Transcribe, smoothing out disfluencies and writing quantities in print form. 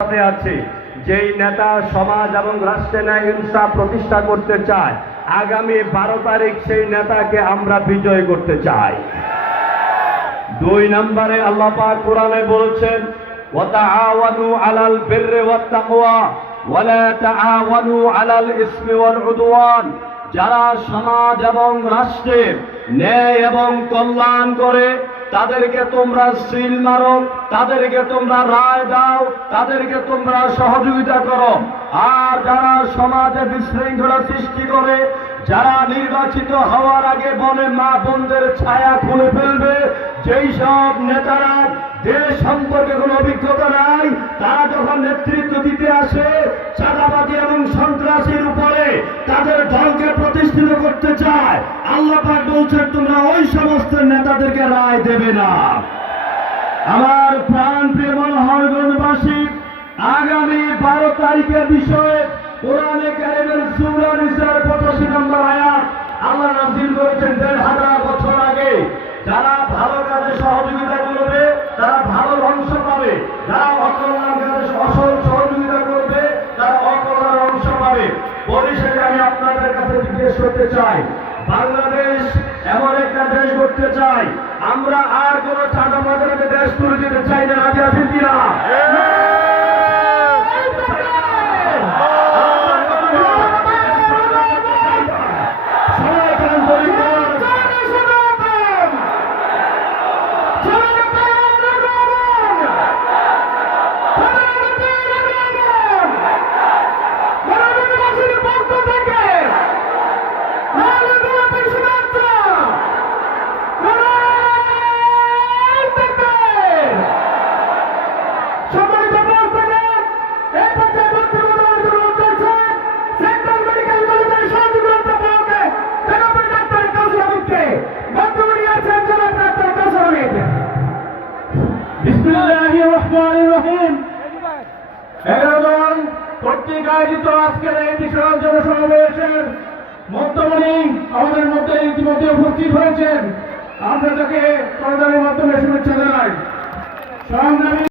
আছে যেই নেতা সমাজ এবং রাষ্ট্রে ন্যায় ইনসাফ প্রতিষ্ঠা করতে চায়, আগামী 12 তারিখ সেই নেতাকে আমরা বিজয় করতে চাই। 2 নম্বরে আল্লাহ পাক কোরআনে বলছেন, ওয়াতাআওয়ানু আলাল বিররি ওয়াত তাকওয়া ওয়া লা তাআওয়ানু আলাল ইসমি ওয়াল উদওয়ান। যারা সমাজ এবং রাষ্ট্রের ন্যায় এবং কল্যাণ করে তাদেরকে তোমরা সিল মারো, তাদেরকে তোমরা রায় দাও, তাদেরকে তোমরা সহযোগিতা করো। আর যারা সমাজে বিশৃঙ্খলা সৃষ্টি করে, যারা নির্বাচিত হওয়ার আগে বলে মা বোনদের ছায়া খুলে ফেলবে, যেই সব নেতারা দেশ সম্পর্কে কোনো অভিজ্ঞতা নাই, তারা যখন নেতৃত্ব দিতে আসে চাঁদাবাজি এবং সন্ত্রাসীর উপরে তাদের দলকে প্রতিষ্ঠিত করতে চায়, আল্লাহ পাক বলছেন তোমরা ওই সমস্ত নেতাদেরকে রায় দেবে না। আমার প্রাণ প্রিয় মনোহরগঞ্জবাসী, আগামী 12 তারিখের বিষয়ে কোরআনে কারিমের সূরা নিসার 85 নম্বর আয়াত আল্লাহ নাযিল করেছেন 1500 বছর আগে। যারা ভালো কাজে সহযোগিতা করবে তারা ভালো অংশ পাবে, যারা অকল্যাণ কাজে সহযোগিতা করবে তারা অকল্যাণ অংশ পাবে। পরিশেষে আমি আপনাদের কাছে জিজ্ঞেস করতে চাই, বাংলাদেশ এমন একটা দেশ করতে চাই, আমরা আর কোনো চাঁদাবাজারে দেশ তুলে দিতে চাই না। রাজি আছেন কিনা? কর্তৃক আয়োজিত আজকের এই বিশাল জনসমাবেশের মধ্যমণি আমাদের মধ্যে ইতিমধ্যে উপস্থিত হয়েছেন। আমরা তাকে করদানের মাধ্যমে শুভেচ্ছা জানাই। সংগ্রামী